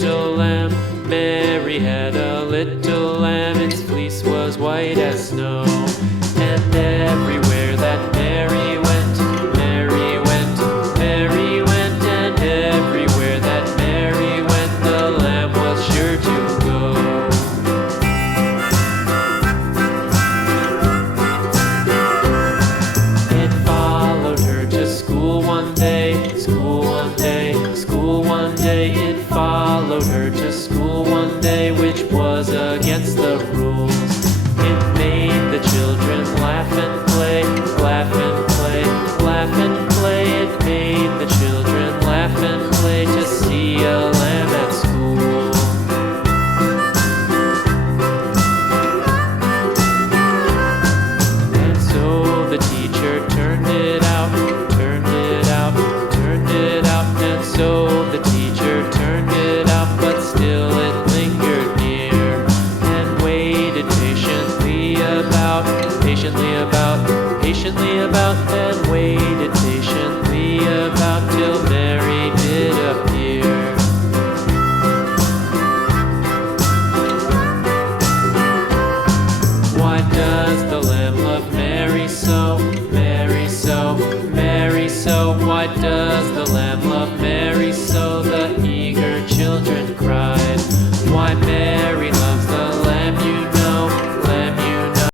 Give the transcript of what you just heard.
little lamb. Mary had a little lamb, its fleece was white as snow. And everywhere that Mary went, Mary went, Mary went, and everywhere that Mary went, the lamb was sure to go. It followed her to school one day, school one day, school one day. It followed her to school